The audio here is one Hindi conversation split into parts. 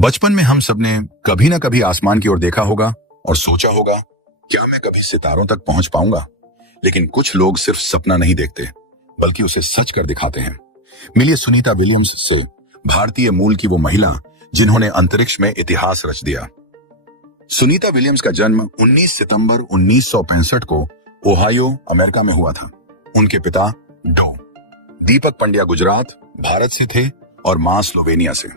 बचपन में हम सबने कभी ना कभी आसमान की ओर देखा होगा और सोचा होगा, क्या मैं कभी सितारों तक पहुंच पाऊंगा? लेकिन कुछ लोग सिर्फ सपना नहीं देखते, बल्कि उसे सच कर दिखाते हैं। मिलिए सुनीता विलियम्स से, भारतीय मूल की वो महिला जिन्होंने अंतरिक्ष में इतिहास रच दिया। सुनीता विलियम्स का जन्म 19 सितंबर 1965 को ओहायो, अमेरिका में हुआ था। उनके पिता डो दीपक पंड्या गुजरात, भारत से थे और मां स्लोवेनिया से।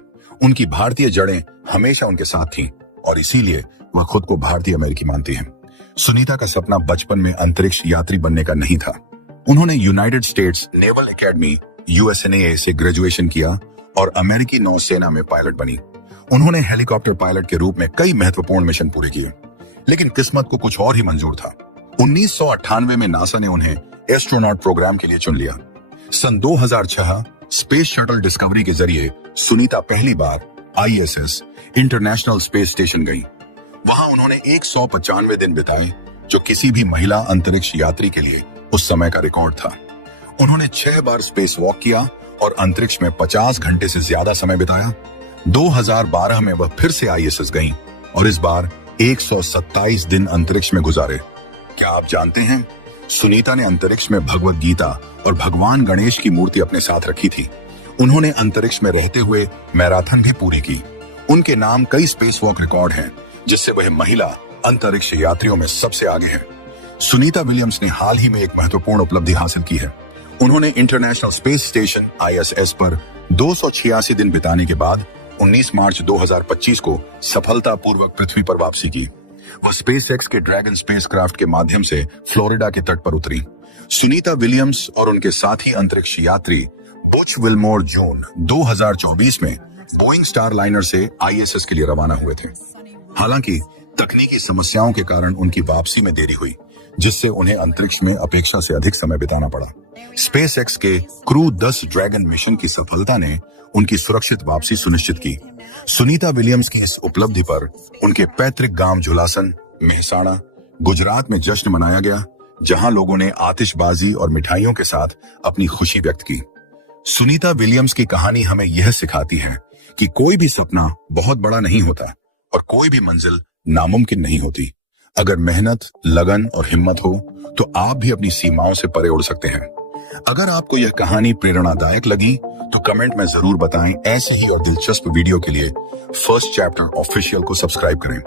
उनकी भारतीय जड़ें हमेशा उनके साथ थीं और इसीलिए वह खुद को भारतीय अमेरिकी मानती हैं। सुनीता का सपना बचपन में अंतरिक्ष यात्री बनने का नहीं था। उन्होंने यूनाइटेड स्टेट्स नेवल एकेडमी यूएसएनए से ग्रेजुएशन किया और अमेरिकी नौसेना में पायलट बनी। उन्होंने हेलीकॉप्टर पायलट के रूप में कई महत्वपूर्ण मिशन पूरे किए, लेकिन किस्मत को कुछ और ही मंजूर था। 1998 में नासा ने उन्हें एस्ट्रोनॉट प्रोग्राम के लिए चुन लिया। सन 2006 स्पेस शटल डिस्कवरी के जरिए सुनीता पहली बार आईएसएस इंटरनेशनल स्पेस स्टेशन गई। वहां उन्होंने 195 दिन बिताए, जो किसी भी महिला अंतरिक्ष यात्री के लिए उस समय का रिकॉर्ड था। उन्होंने 6 बार स्पेस वॉक किया और अंतरिक्ष में 50 घंटे से ज्यादा समय बिताया। 2012 में वह फिर से आईएसएस गईं और इस बार 127 दिन अंतरिक्ष में गुजारे। क्या आप जानते हैं, सुनीता ने अंतरिक्ष में भगवत गीता और भगवान गणेश की मूर्ति अपने साथ रखी थी। उन्होंने अंतरिक्ष में रहते हुए मैराथन भी पूरी की। उनके नाम कई स्पेस वॉक रिकॉर्ड हैं, जिससे वह महिला अंतरिक्ष यात्रियों में सबसे आगे है। सुनीता विलियम्स ने हाल ही में एक महत्वपूर्ण उपलब्धि हासिल की है। उन्होंने इंटरनेशनल स्पेस स्टेशन आईएसएस पर 286 दिन बिताने के बाद 19 मार्च 2025 को सफलतापूर्वक पृथ्वी पर वापसी की। वह स्पेसएक्स के ड्रैगन स्पेसक्राफ्ट के माध्यम से फ्लोरिडा के तट पर उतरी। सुनीता विलियम्स और उनके साथी अंतरिक्ष यात्री बुच विल्मोर जून 2024 में बोइंग स्टारलाइनर से आईएसएस के लिए रवाना हुए थे। हालांकि तकनीकी समस्याओं के कारण उनकी वापसी में देरी हुई, जिससे उन्हें अंतरिक्ष में अपेक्षा से अधिक समय बिताना पड़ा। स्पेसएक्स के क्रू 10 ड्रैगन मिशन की सफलता ने उनकी सुरक्षित वापसी सुनिश्चित की। सुनीता विलियम्स की इस उपलब्धि पर उनके पैतृक गांव झुलासन, मेहसाणा, गुजरात में जश्न मनाया गया, जहां लोगों ने आतिशबाजी और मिठाइयों के साथ अपनी खुशी व्यक्त की। सुनीता विलियम्स की कहानी हमें यह सिखाती है कि कोई भी सपना बहुत बड़ा नहीं होता और कोई भी मंजिल नामुमकिन नहीं होती। अगर मेहनत, लगन और हिम्मत हो तो आप भी अपनी सीमाओं से परे उड़ सकते हैं। अगर आपको यह कहानी प्रेरणादायक लगी तो कमेंट में जरूर बताएं। ऐसे ही और दिलचस्प वीडियो के लिए फर्स्ट चैप्टर ऑफिशियल को सब्सक्राइब करें।